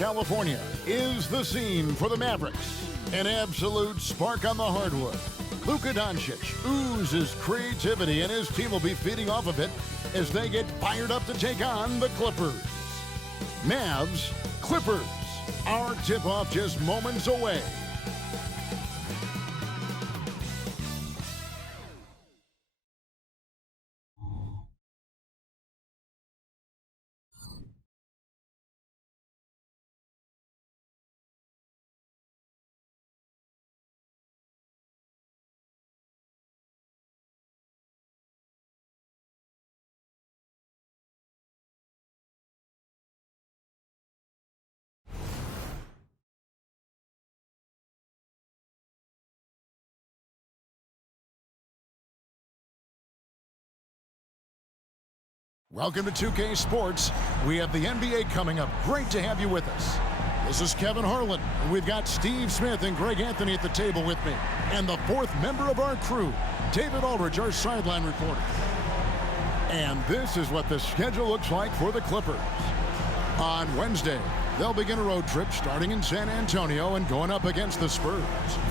California is the scene for the Mavericks. An absolute spark on the hardwood. Luka Doncic oozes creativity, and his team will be feeding off of it as they get fired up to take on the Clippers. Mavs, Clippers. Our tip-off just moments away. Welcome to 2K Sports. We have the NBA coming up. Great to have you with us. This is Kevin Harlan, and we've got Steve Smith and Greg Anthony at the table with me. And the fourth member of our crew, David Aldridge, our sideline reporter. And this is what the schedule looks like for the Clippers. On Wednesday, they'll begin a road trip starting in San Antonio and going up against the Spurs.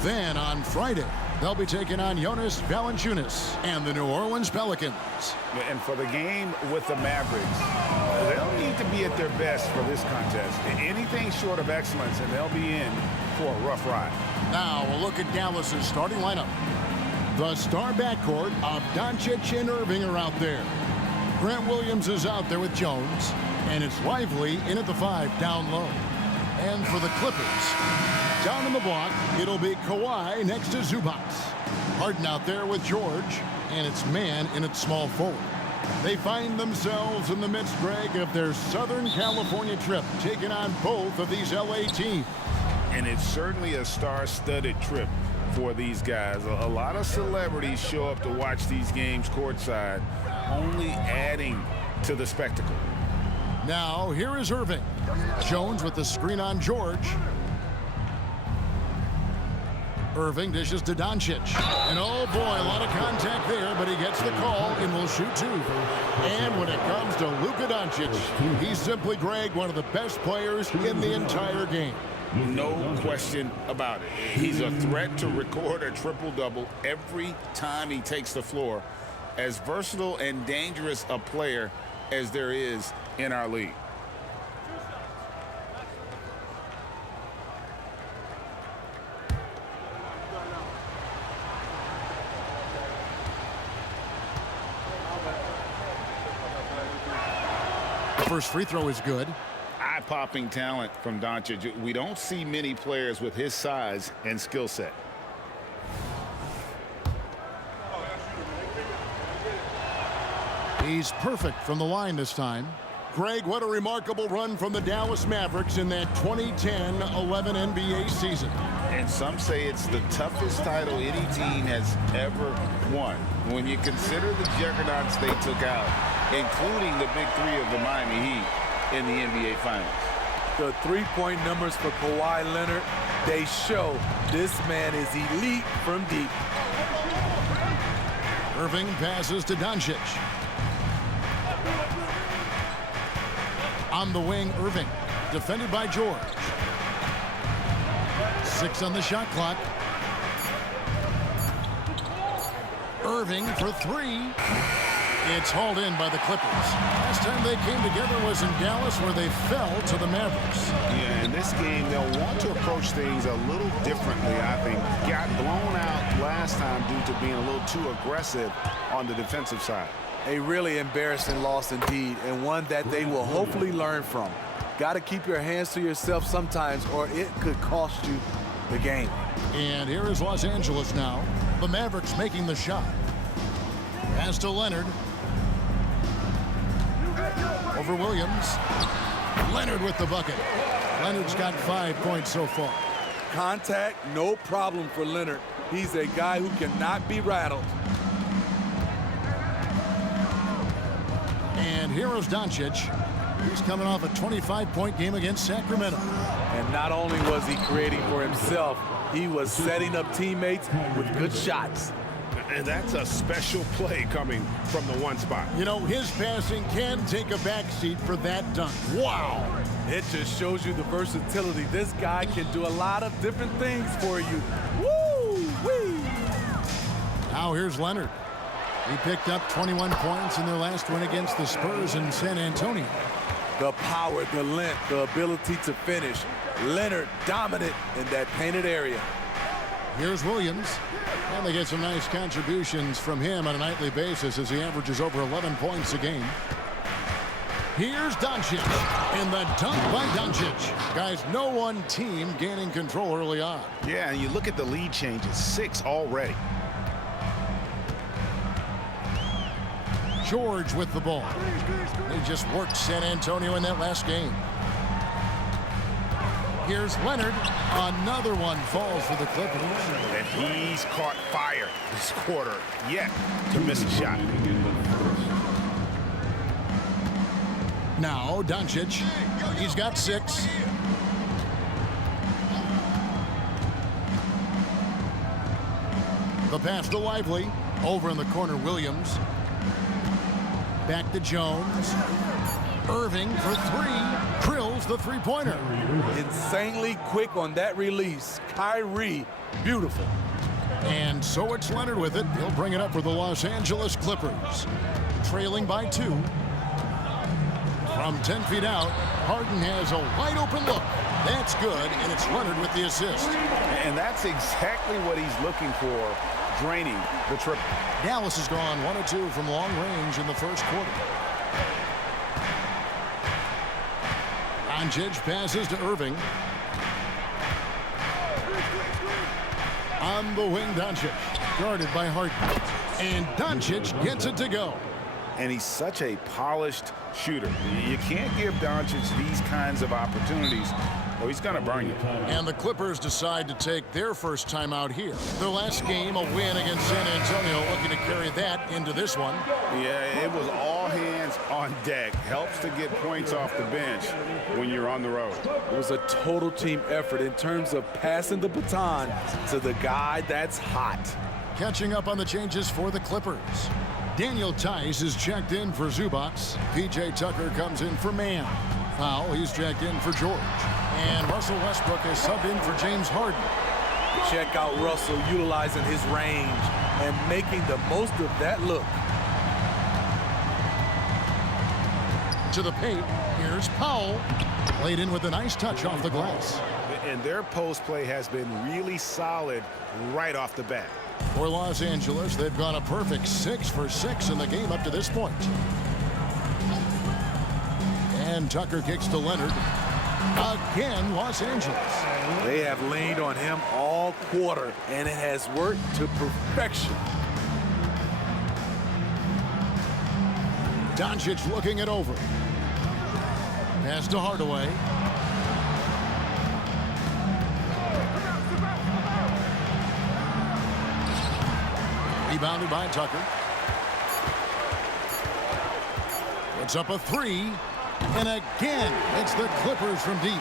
Then on Friday, they'll be taking on Jonas Valanciunas and the New Orleans Pelicans. And for the game with the Mavericks, they'll need to be at their best for this contest. Anything short of excellence, and they'll be in for a rough ride. Now we'll look at Dallas's starting lineup. The star backcourt of Doncic and Irving are out there. Grant Williams is out there with Jones, and it's Lively in at the 5 down low. And for the Clippers, down in the block, it'll be Kawhi next to Zubac. Harden out there with George, and it's Man in at small forward. They find themselves in the midst, Greg, of their Southern California trip, taking on both of these LA teams. And it's certainly a star-studded trip for these guys. A lot of celebrities show up to watch these games courtside, only adding to the spectacle. Now, here is Irving. Jones with the screen on George. Irving dishes to Doncic. And oh boy, a lot of contact there, but he gets the call and will shoot two. And when it comes to Luka Doncic, he's simply, Greg, one of the best players in the entire game. No question about it. He's a threat to record a triple-double every time he takes the floor. As versatile and dangerous a player as there is in our league. The first free throw is good. Eye-popping talent from Doncic. We don't see many players with his size and skill set. He's perfect from the line this time. Greg, what a remarkable run from the Dallas Mavericks in that 2010-11 NBA season. And some say it's the toughest title any team has ever won. When you consider the juggernauts they took out, including the big three of the Miami Heat in the NBA Finals. The three-point numbers for Kawhi Leonard, they show this man is elite from deep. Irving passes to Doncic. On the wing, Irving, defended by George. 6 on the shot clock. Irving for 3. It's hauled in by the Clippers. Last time they came together was in Dallas, where they fell to the Mavericks. Yeah, in this game, they'll want to approach things a little differently, I think. Got blown out last time due to being a little too aggressive on the defensive side. A really embarrassing loss indeed, and one that they will hopefully learn from. Got to keep your hands to yourself sometimes, or it could cost you the game. And here is Los Angeles now. The Mavericks making the shot. Pass to Leonard. Over Williams. Leonard with the bucket. Leonard's got 5 points so far. Contact, no problem for Leonard. He's a guy who cannot be rattled. And here is Doncic. He's coming off a 25-point game against Sacramento. And not only was he creating for himself, he was setting up teammates with good shots. And that's a special play coming from the one spot. You know, his passing can take a backseat for that dunk. Wow! It just shows you the versatility. This guy can do a lot of different things for you. Woo-wee! Now here's Leonard. He picked up 21 points in their last win against the Spurs in San Antonio. The power, the length, the ability to finish. Leonard dominant in that painted area. Here's Williams. And they get some nice contributions from him on a nightly basis as he averages over 11 points a game. Here's Doncic. And the dunk by Doncic. Guys, no one team gaining control early on. Yeah, and you look at the lead changes. 6 already. George with the ball. They just worked San Antonio in that last game. Here's Leonard. Another one falls for the Clippers. And he's caught fire this quarter yet to miss a shot. Now Doncic. He's got 6. The pass to Lively. Over in the corner, Williams. Back to Jones. Irving for 3. Drills the three-pointer. Insanely quick on that release. Kyrie, beautiful. And so it's Leonard with it. He'll bring it up for the Los Angeles Clippers. Trailing by 2. From 10 feet out, Harden has a wide-open look. That's good, and it's Leonard with the assist. And that's exactly what he's looking for, draining the triple. Dallas has gone 1 of 2 from long range in the first quarter. Doncic passes to Irving. On the wing, Doncic, guarded by Harden. And Doncic gets it to go. And he's such a polished shooter. You can't give Doncic these kinds of opportunities, or he's going to burn you. And the Clippers decide to take their first time out here. Their last game, a win against San Antonio, looking to carry that into this one. Yeah, it was all hands on deck. Helps to get points off the bench when you're on the road. It was a total team effort in terms of passing the baton to the guy that's hot. Catching up on the changes for the Clippers. Daniel Tice is checked in for Zubac. P.J. Tucker comes in for Mann. Foul, he's checked in for George. And Russell Westbrook is subbed in for James Harden. Check out Russell utilizing his range and making the most of that look. To the paint, here's Powell. Played in with a nice touch off the glass. And their post play has been really solid right off the bat. For Los Angeles, they've gone a perfect 6 for 6 in the game up to this point. And Tucker kicks to Leonard. Again, Los Angeles. They have leaned on him all quarter, and it has worked to perfection. Doncic looking it over. Pass to Hardaway. Rebounded by Tucker. Puts up a 3. And again, it's the Clippers from deep.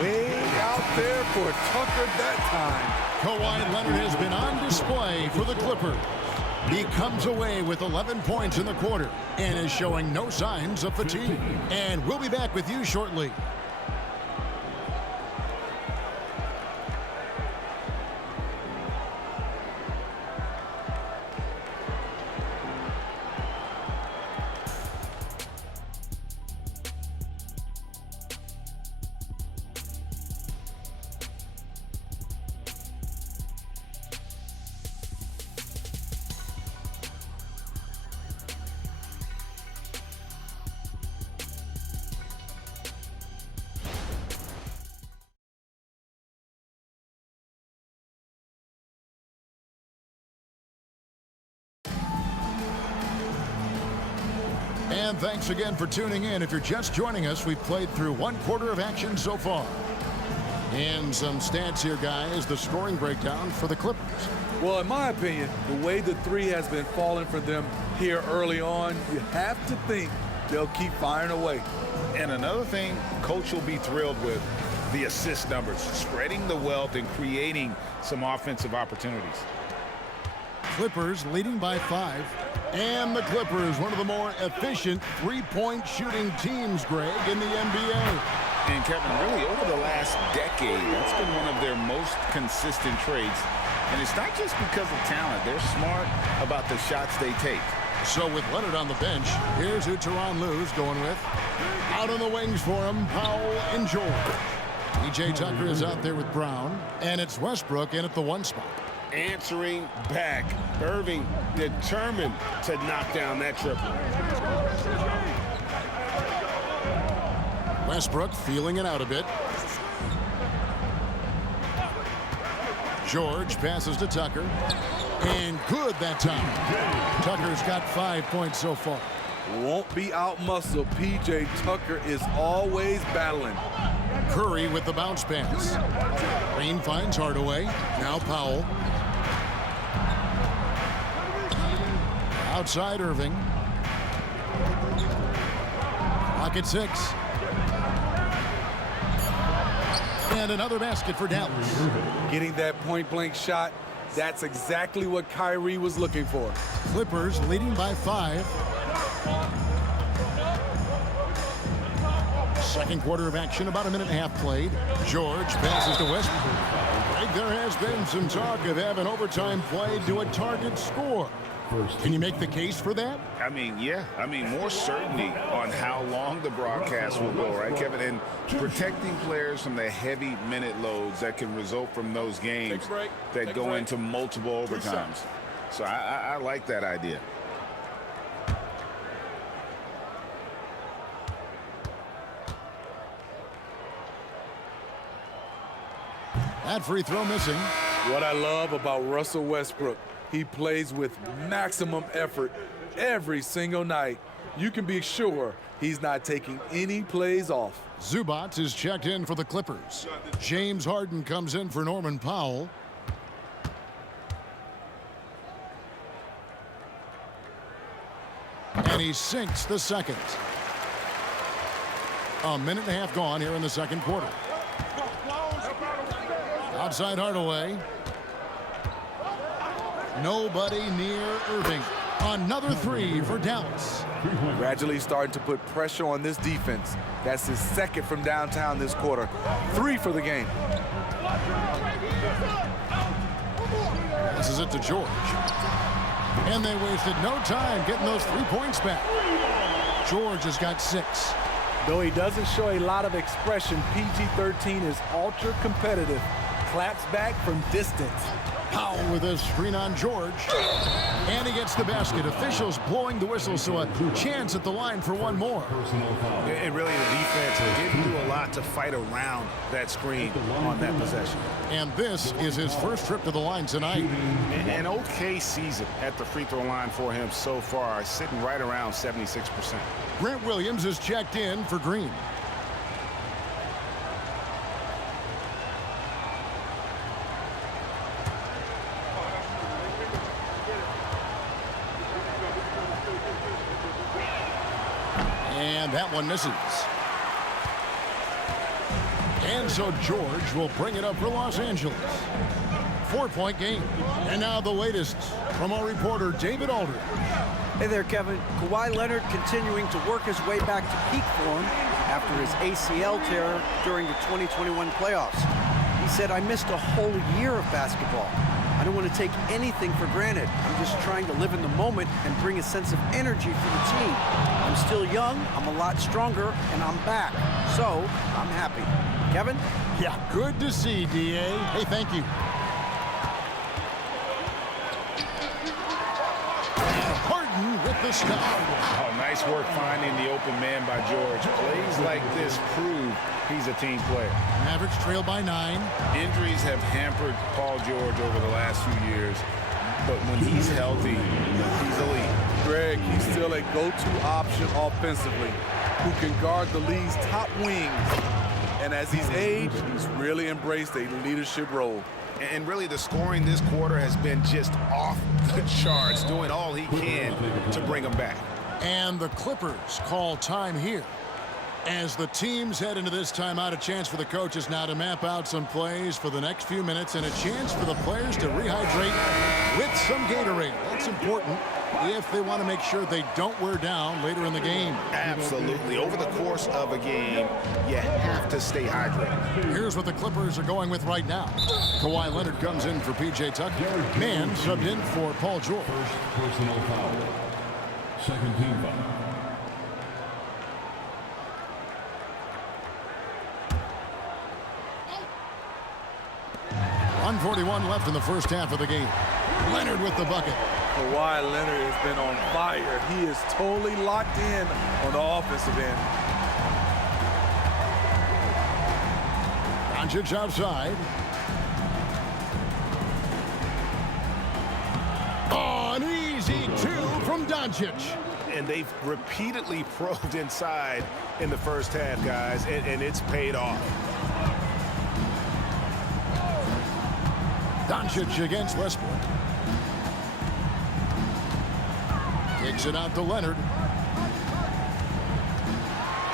Way out there for Tucker that time. Kawhi Leonard has been on display for the Clippers. He comes away with 11 points in the quarter and is showing no signs of fatigue. And we'll be back with you shortly. And thanks again for tuning in. If you're just joining us, we've played through 1 quarter of action so far. And some stats here, guys. The scoring breakdown for the Clippers. Well, in my opinion, the way the 3 has been falling for them here early on, you have to think they'll keep firing away. And another thing Coach will be thrilled with, the assist numbers, spreading the wealth and creating some offensive opportunities. Clippers leading by 5. And the Clippers, one of the more efficient three-point shooting teams, Greg, in the NBA. And Kevin, really over the last decade, that's been one of their most consistent traits. And it's not just because of talent. They're smart about the shots they take. So with Leonard on the bench, here's who Tyronn Lue's going with. Out on the wings for him, Powell and George. P.J. Tucker is out there with Brown. And it's Westbrook in at the 1 spot. Answering back. Irving determined to knock down that triple. Westbrook feeling it out a bit. George passes to Tucker. And good that time. Tucker's got 5 points so far. Won't be out-muscled. P.J. Tucker is always battling. Curry with the bounce pass. Green finds Hardaway. Now Powell. Outside Irving. Clock at 6. And another basket for Dallas. Getting that point-blank shot, that's exactly what Kyrie was looking for. Clippers leading by 5. Second quarter of action, about a minute and a half played. George passes to Westbrook. Greg, there has been some talk of having overtime played to a target score. Can you make the case for that? I mean, yeah. I mean, more certainty on how long the broadcast will go, right, Kevin? And protecting players from the heavy minute loads that can result from those games that go into multiple overtimes. So I like that idea. That free throw missing. What I love about Russell Westbrook, he plays with maximum effort every single night. You can be sure he's not taking any plays off. Zubac is checked in for the Clippers. James Harden comes in for Norman Powell. And he sinks the second. A minute and a half gone here in the second quarter. Outside Hardaway. Nobody near Irving. Another 3 for Dallas. Gradually starting to put pressure on this defense. That's his second from downtown this quarter. 3 for the game. This is it to George. And they wasted no time getting those 3 points back. George has got 6. Though he doesn't show a lot of expression, PG-13 is ultra competitive. Claps back from distance. Powell with a screen on George. And he gets the basket. Officials blowing the whistle, so a chance at the line for one more. And really the defense didn't do a lot to fight around that screen on that possession. And this is his first trip to the line tonight. An okay season at the free throw line for him so far, sitting right around 76%. Grant Williams is checked in for Green. And that one misses. And so George will bring it up for Los Angeles. 4-point game. And now the latest from our reporter, David Aldridge. Hey there, Kevin. Kawhi Leonard continuing to work his way back to peak form after his ACL tear during the 2021 playoffs. He said, "I missed a whole year of basketball. I don't want to take anything for granted. I'm just trying to live in the moment and bring a sense of energy for the team. I'm still young, I'm a lot stronger, and I'm back. So, I'm happy." Kevin? Yeah, good to see, D.A. Hey, thank you. And Harden with the stop. Oh, nice work finding the open man by George. Plays like this prove he's a team player. Mavericks trail by 9. Injuries have hampered Paul George over the last few years, but when he's healthy, he's elite. Greg, he's still a go-to option offensively, who can guard the league's top wings. And as he's aged, he's really embraced a leadership role. And really the scoring this quarter has been just off the charts, doing all he can to bring them back. And the Clippers call time here. As the teams head into this timeout, a chance for the coaches now to map out some plays for the next few minutes and a chance for the players to rehydrate with some Gatorade. That's important if they want to make sure they don't wear down later in the game. Absolutely. Over the course of a game, you have to stay hydrated. Here's what the Clippers are going with right now. Kawhi Leonard comes in for P.J. Tucker. Man subbed in for Paul George. First personal foul. Second team foul. .141 left in the first half of the game. Leonard with the bucket. Kawhi Leonard has been on fire. He is totally locked in on the offensive end. Doncic outside. Oh, an easy two from Doncic. And they've repeatedly probed inside in the first half, guys, and it's paid off. Doncic against Westbrook. Kicks it out to Leonard.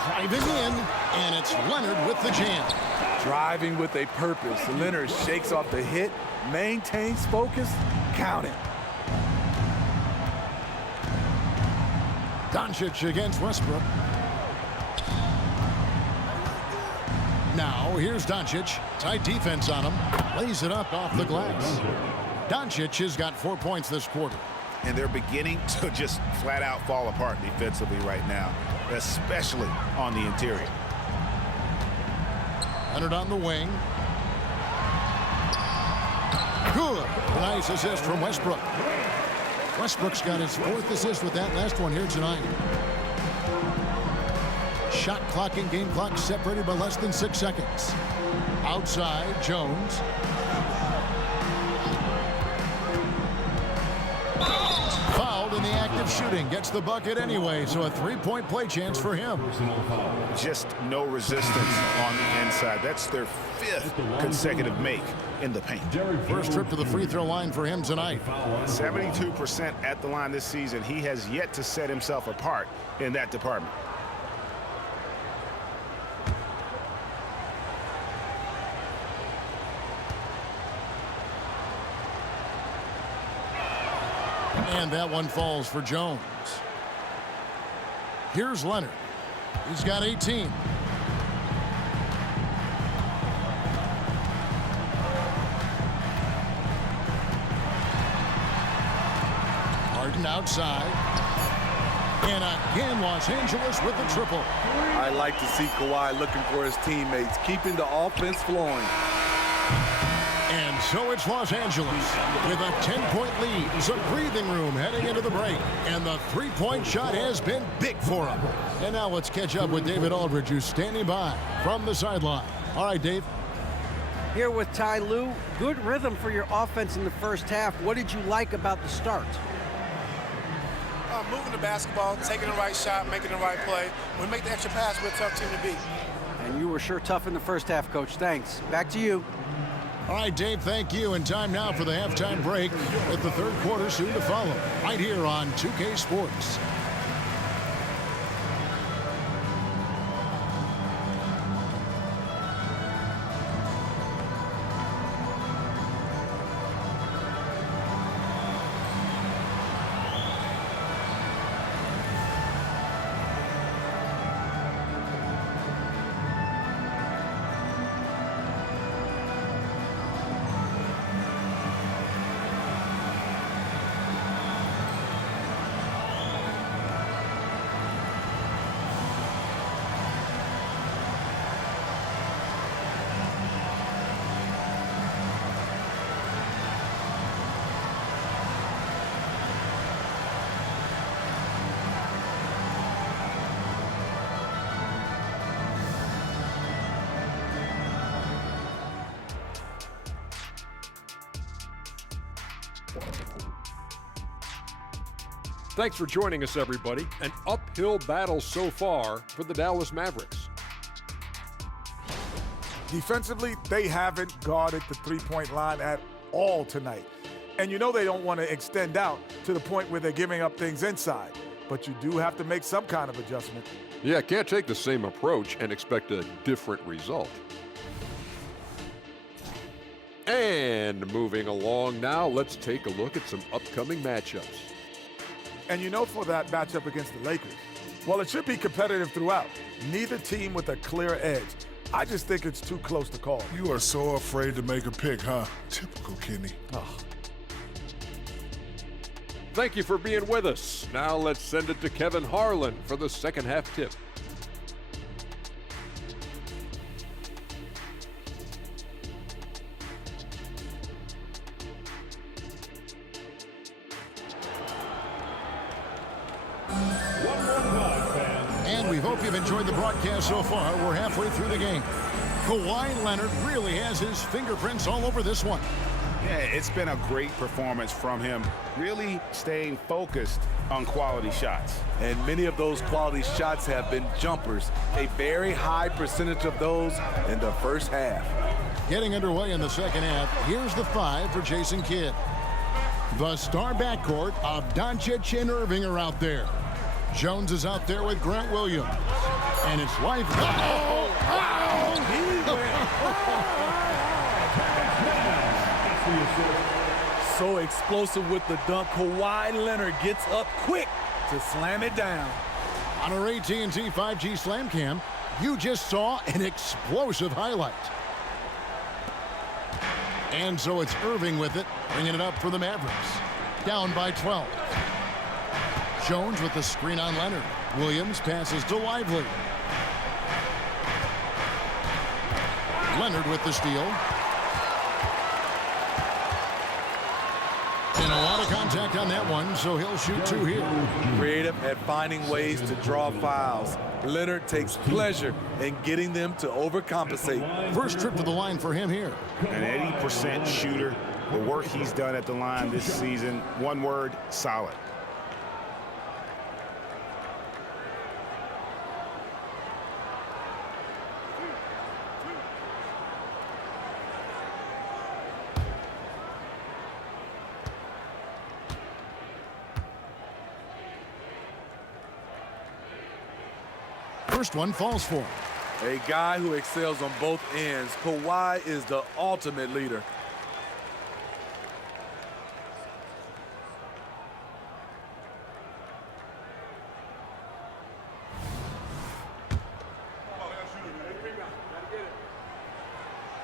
Driving in, and it's Leonard with the jam. Driving with a purpose. Leonard shakes off the hit, maintains focus, count it. Doncic against Westbrook. Now, here's Doncic. Tight defense on him. Lays it up off the glass. Doncic has got 4 points this quarter. And they're beginning to just flat out fall apart defensively right now, especially on the interior. Leonard on the wing. Good. Nice assist from Westbrook. Westbrook's got his 4th assist with that last one here tonight. Shot clock and game clock separated by less than 6 seconds. Outside, Jones. Fouled in the act of shooting. Gets the bucket anyway, so a 3-point play chance for him. Just no resistance on the inside. That's their 5th consecutive make in the paint. First trip to the free throw line for him tonight. 72% at the line this season. He has yet to set himself apart in that department. And that one falls for Jones. Here's Leonard. He's got 18. Harden outside. And again, Los Angeles with the triple. I like to see Kawhi looking for his teammates, keeping the offense flowing. And so it's Los Angeles with a 10-point lead. Some breathing room heading into the break. And the three-point shot has been big for him. And now let's catch up with David Aldridge, who's standing by from the sideline. All right, Dave. Here with Ty Lue. Good rhythm for your offense in the first half. What did you like about the start? Moving the basketball, taking the right shot, making the right play. When we make the extra pass, we're a tough team to beat. And you were sure tough in the first half, Coach. Thanks. Back to you. All right, Dave, thank you. And time now for the halftime break with the third quarter soon to follow right here on 2K Sports. Thanks for joining us, everybody. An uphill battle so far for the Dallas Mavericks. Defensively, they haven't guarded the three-point line at all tonight. And you know they don't want to extend out to the point where they're giving up things inside. But you do have to make some kind of adjustment. Yeah, can't take the same approach and expect a different result. And moving along now, let's take a look at some upcoming matchups. And you know, for that matchup against the Lakers, well, it should be competitive throughout. Neither team with a clear edge. I just think it's too close to call. You are so afraid to make a pick, huh? Typical Kenny. Oh. Thank you for being with us. Now let's send it to Kevin Harlan for the second half tip. And we hope you've enjoyed the broadcast so far. We're halfway through the game. Kawhi Leonard really has his fingerprints all over this one. Yeah, it's been a great performance from him, really staying focused on quality shots. And many of those quality shots have been jumpers. A very high percentage of those in the first half. Getting underway in the second half, here's the 5 for Jason Kidd. The star backcourt of Doncic and Irving are out there. Jones is out there with Grant Williams. And his wife... So explosive with the dunk. Kawhi Leonard gets up quick to slam it down. On our AT&T 5G Slam Cam, you just saw an explosive highlight. And so it's Irving with it, bringing it up for the Mavericks. Down by 12. Jones with the screen on Leonard. Williams passes to Lively. Leonard with the steal. And a lot of contact on that one, so he'll shoot 2 here. Creative at finding ways to draw fouls. Leonard takes pleasure in getting them to overcompensate. First trip to the line for him here. An 80% shooter. The work he's done at the line this season, one word, solid. First one falls for him. A guy who excels on both ends. Kawhi is the ultimate leader.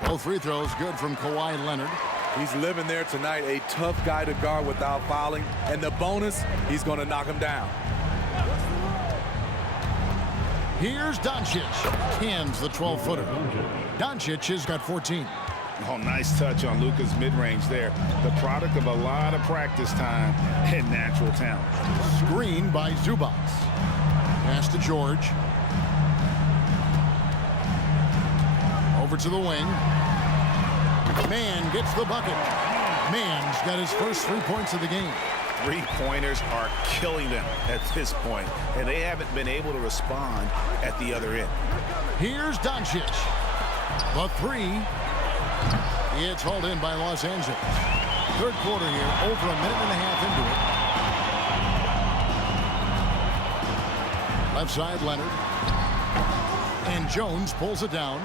Both free throws good from Kawhi Leonard. He's living there tonight, a tough guy to guard without fouling. And the bonus, he's going to knock him down. Here's Doncic. Cans the 12-footer. Doncic has got 14. Oh, nice touch on Luka's mid-range there. The product of a lot of practice time and natural talent. Screen by Zubac. Pass to George. Over to the wing. Mann gets the bucket. Mann's got his first 3 points of the game. Three-pointers are killing them at this point, and they haven't been able to respond at the other end. Here's Doncic. The 3. It's hauled in by Los Angeles. Third quarter here, over a minute and a half into it. Left side, Leonard. And Jones pulls it down.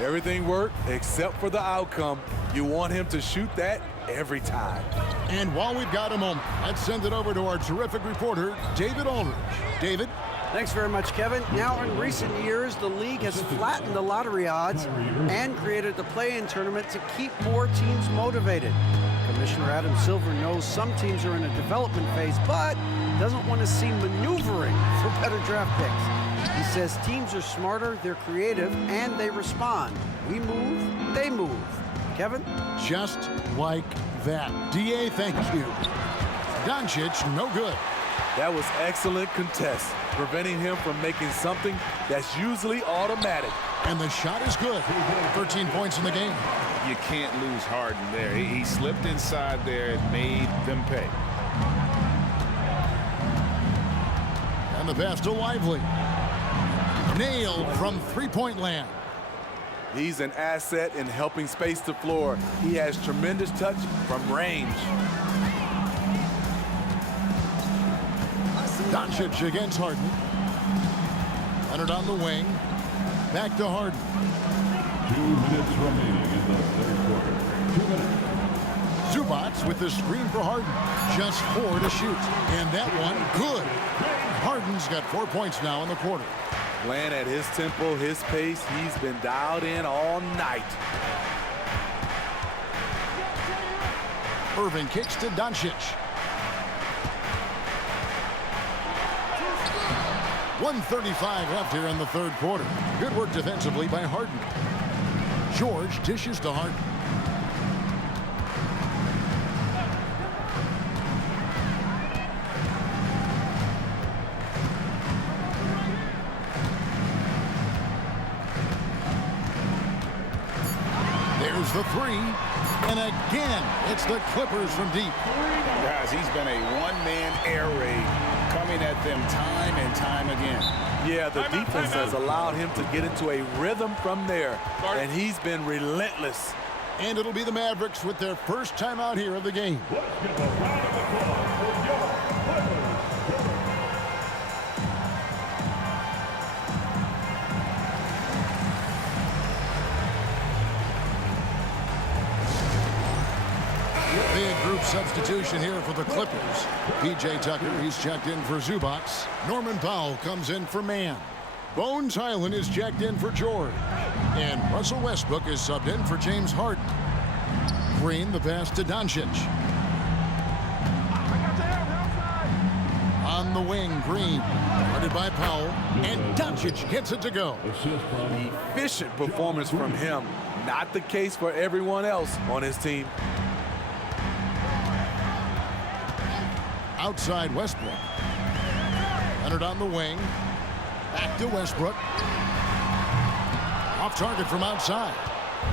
Everything worked except for the outcome. You want him to shoot that every time. And while we've got a moment, let's send it over to our terrific reporter, David Aldridge. David? Thanks very much, Kevin. Now, in recent years, the league has flattened the lottery odds and created the play-in tournament to keep more teams motivated. Commissioner Adam Silver knows some teams are in a development phase, but doesn't want to see maneuvering for better draft picks. He says teams are smarter, they're creative, and they respond. We move, they move. Kevin? Just like that. D.A., thank you. Doncic, no good. That was excellent contest, preventing him from making something that's usually automatic. And the shot is good. 13 points in the game. You can't lose Harden there. He slipped inside there and made them pay. And the pass to Lively. Nailed from three-point land. He's an asset in helping space the floor. He has tremendous touch from range. Doncic against Harden. Leonard on the wing. Back to Harden. 2 minutes remaining in the third quarter. 2 minutes. Zubac. shots with the screen for Harden. Just 4 to shoot. And that one, good. Harden's got 4 points now in the quarter. Playing at his tempo, his pace, he's been dialed in all night. Irving kicks to Doncic. 1:35 left here in the third quarter. Good work defensively by Harden. George dishes to Harden. There's the three. And again, it's the Clippers from deep. Guys, he's been a one-man air raid coming at them time and time again. Yeah, the defense has allowed him to get into a rhythm from there, and he's been relentless. And it'll be the Mavericks with their first time out here of the game. Big group substitution here for the Clippers. P.J. Tucker, he's checked in for Zubac. Norman Powell comes in for Mann. Bones Highland is checked in for George. And Russell Westbrook is subbed in for James Harden. Green, the pass to Doncic. On the wing, Green. Guarded by Powell. And Doncic gets it to go. Efficient performance from him. Not the case for everyone else on his team. Outside Westbrook. Leonard on the wing. Back to Westbrook. Off target from outside.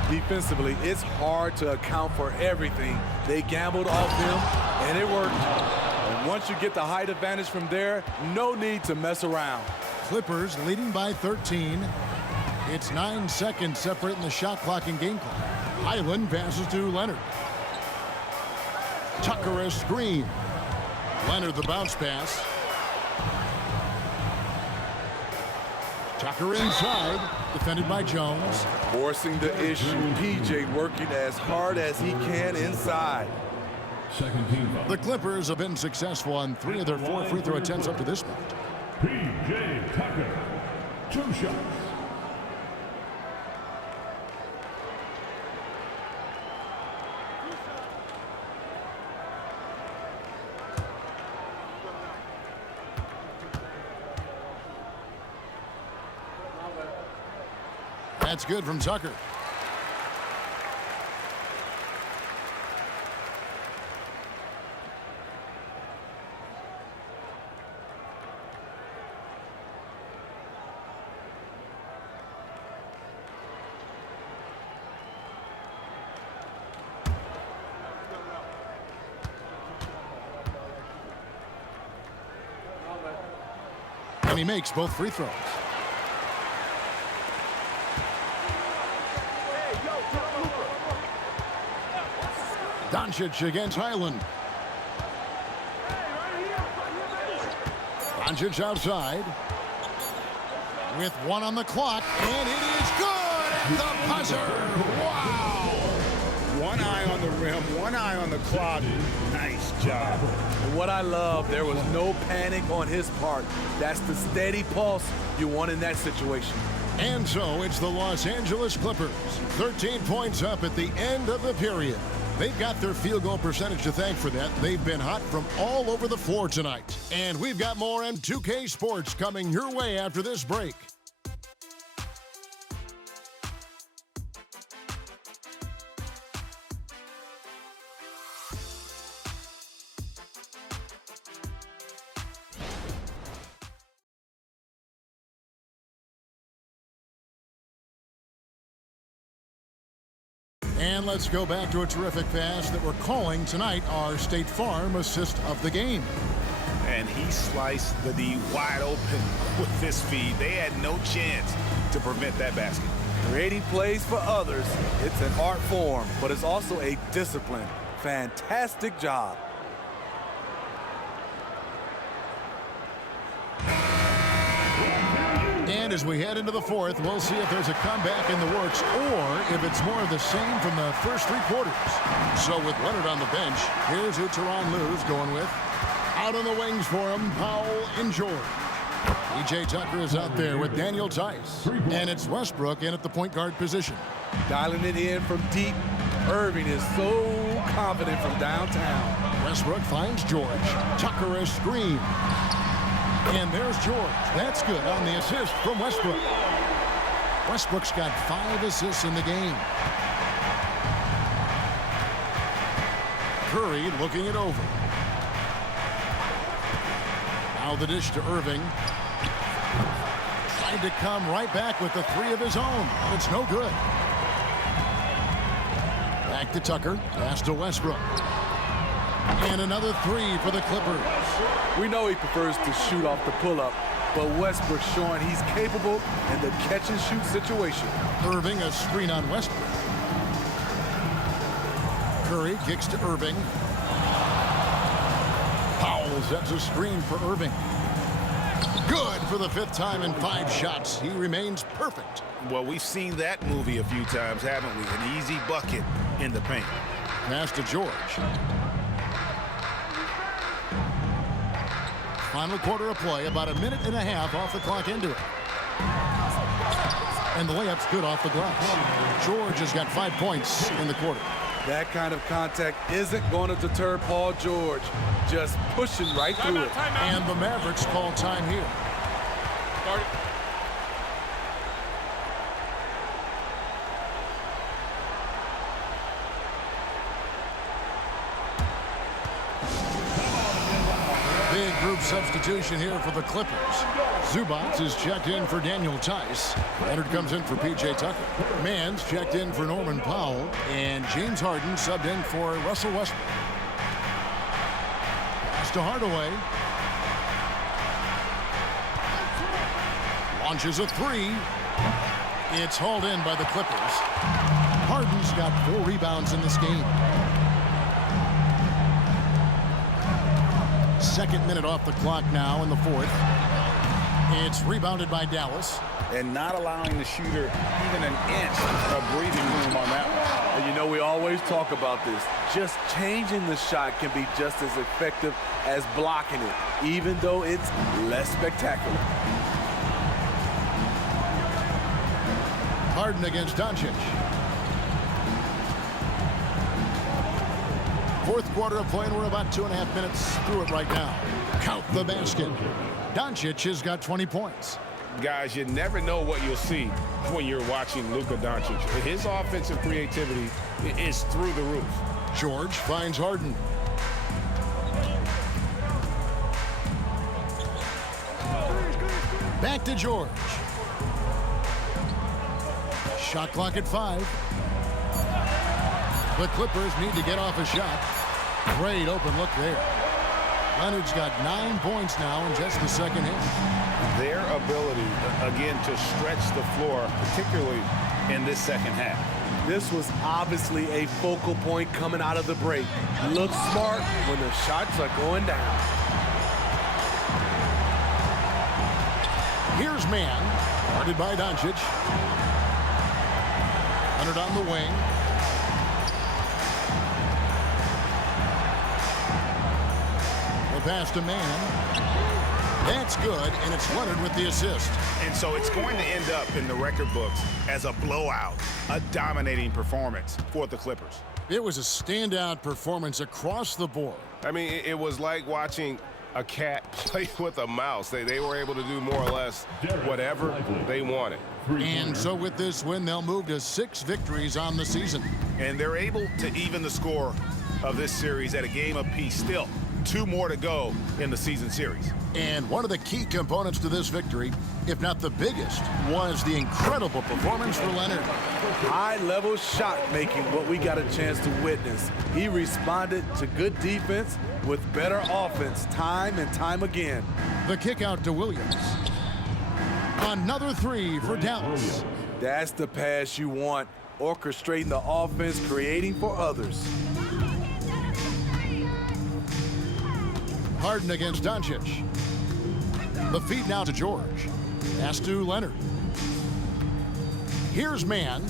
Defensively, it's hard to account for everything. They gambled off him, and it worked. And once you get the height advantage from there, no need to mess around. Clippers leading by 13. It's 9 seconds separating the shot clock and game clock. Highland passes to Leonard. Tucker a screen. Leonard the bounce pass. Tucker inside, defended by Jones. Forcing the issue. PJ working as hard as he can inside. Second team foul. The Clippers have been successful on 3 of their 4 free throw attempts up to this point. P.J. Tucker, 2 shots. That's good from Tucker. And he makes both free throws. Doncic against Highland. Doncic outside. With 1 on the clock. And it is good at the buzzer. Wow. 1 eye on the rim, 1 eye on the clock. Nice job. And what I love, there was no panic on his part. That's the steady pulse you want in that situation. And so it's the Los Angeles Clippers. 13 points up at the end of the period. They've got their field goal percentage to thank for that. They've been hot from all over the floor tonight. And we've got more M2K Sports coming your way after this break. And let's go back to a terrific pass that we're calling tonight our State Farm assist of the game. And he sliced the D wide open with this feed. They had no chance to prevent that basket. Creating plays for others, it's an art form, but it's also a discipline. Fantastic job. And as we head into the fourth, we'll see if there's a comeback in the works or if it's more of the same from the first 3 quarters. So with Leonard on the bench, here's who Tyronn Lue's going with. Out on the wings for him, Powell and George. P.J. Tucker is out there with Daniel Tice. And it's Westbrook in at the point guard position. Dialing it in from deep. Irving is so confident from downtown. Westbrook finds George. Tucker a screen. And there's George. That's good on the assist from Westbrook. Westbrook's got 5 assists in the game. Curry looking it over. Now the dish to Irving. Tried to come right back with the 3 of his own. It's no good. Back to Tucker. Pass to Westbrook. And another 3 for the Clippers. We know he prefers to shoot off the pull-up, but Westbrook's showing he's capable in the catch-and-shoot situation. Irving a screen on Westbrook. Curry kicks to Irving. Powell sets a screen for Irving. Good for the 5th time in 5 shots. He remains perfect. Well, we've seen that movie a few times, haven't we? An easy bucket in the paint. Pass to George. Final quarter of play, about 1.5 minutes off the clock into it. And the layup's good off the glass. George has got 5 points in the quarter. That kind of contact isn't going to deter Paul George. Just pushing right through it. And the Mavericks call time here. Big group substitution here for the Clippers. Zubac is checked in for Daniel Tice. Leonard comes in for P.J. Tucker. Mann's checked in for Norman Powell. And James Harden subbed in for Russell Westbrook. Pass to Hardaway. Launches a 3. It's hauled in by the Clippers. Harden's got 4 rebounds in this game. 2nd minute off the clock now in the 4th. It's rebounded by Dallas. And not allowing the shooter even an inch of breathing room on that one. And you know, we always talk about this. Just changing the shot can be just as effective as blocking it, even though it's less spectacular. Harden against Doncic. 4th quarter of play, and we're about 2.5 minutes through it right now. Count the basket. Doncic has got 20 points. Guys, you never know what you'll see when you're watching Luka Doncic. His offensive creativity is through the roof. George finds Harden. Back to George. Shot clock at 5. The Clippers need to get off a shot. Great open look there. Leonard's got 9 points now in just the 2nd hit. Their ability, again, to stretch the floor, particularly in this 2nd half. This was obviously a focal point coming out of the break. Look smart when the shots are going down. Here's Mann, guarded by Doncic. Leonard on the wing. The pass to Mann. That's good, and it's Leonard with the assist. And so it's going to end up in the record books as a blowout, a dominating performance for the Clippers. It was a standout performance across the board. I mean, it was like watching a cat play with a mouse. They were able to do more or less whatever they wanted. And so with this win, they'll move to 6 victories on the season. And they're able to even the score of this series at a game apiece. Still, 2 more to go in the season series. And one of the key components to this victory, if not the biggest, was the incredible performance for Leonard. High-level shot making, what we got a chance to witness. He responded to good defense with better offense time and time again. The kick out to Williams. Another 3 for Dallas. That's the pass you want. Orchestrating the offense, creating for others. Harden against Doncic. The feed now to George. Pass to Leonard. Here's Mann.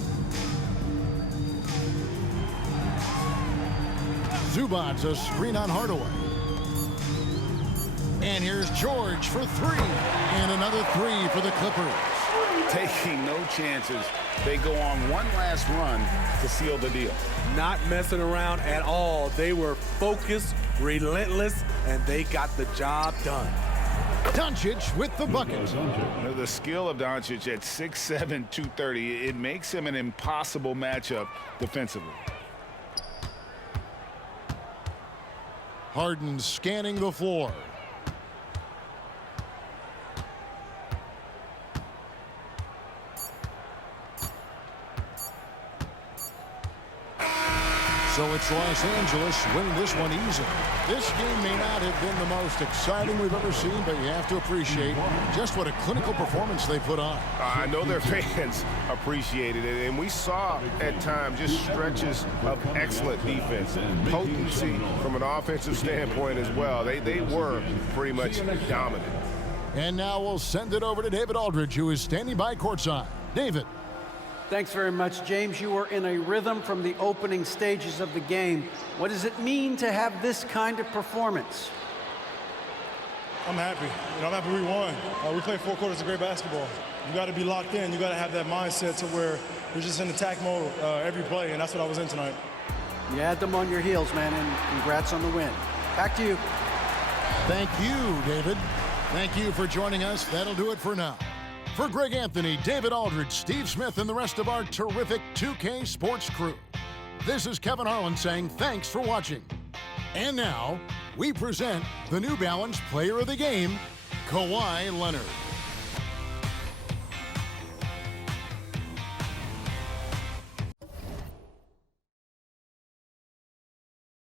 Zubac's a screen on Hardaway. And here's George for three. And another three for the Clippers. Taking no chances. They go on one last run to seal the deal. Not messing around at all. They were focused, relentless, and they got the job done. Doncic with the bucket. The skill of Doncic at 6'7", 230, it makes him an impossible matchup defensively. Harden scanning the floor. So it's Los Angeles winning this one easy. This game may not have been the most exciting we've ever seen, but you have to appreciate just what a clinical performance they put on. I know their fans appreciated it, and we saw at times just stretches of excellent defense, potency from an offensive standpoint as well. They were pretty much dominant. And now we'll send it over to David Aldridge, who is standing by courtside. David. Thanks very much, James. You were in a rhythm from the opening stages of the game. What does it mean to have this kind of performance? I'm happy. I'm happy we won. We played 4 quarters of great basketball. You got to be locked in. You got to have that mindset to where you're just in attack mode every play, and that's what I was in tonight. You had them on your heels, man, and congrats on the win. Back to you. Thank you, David. Thank you for joining us. That'll do it for now. For Greg Anthony, David Aldridge, Steve Smith, and the rest of our terrific 2K Sports crew, this is Kevin Harlan saying thanks for watching. And now, we present the New Balance Player of the Game, Kawhi Leonard.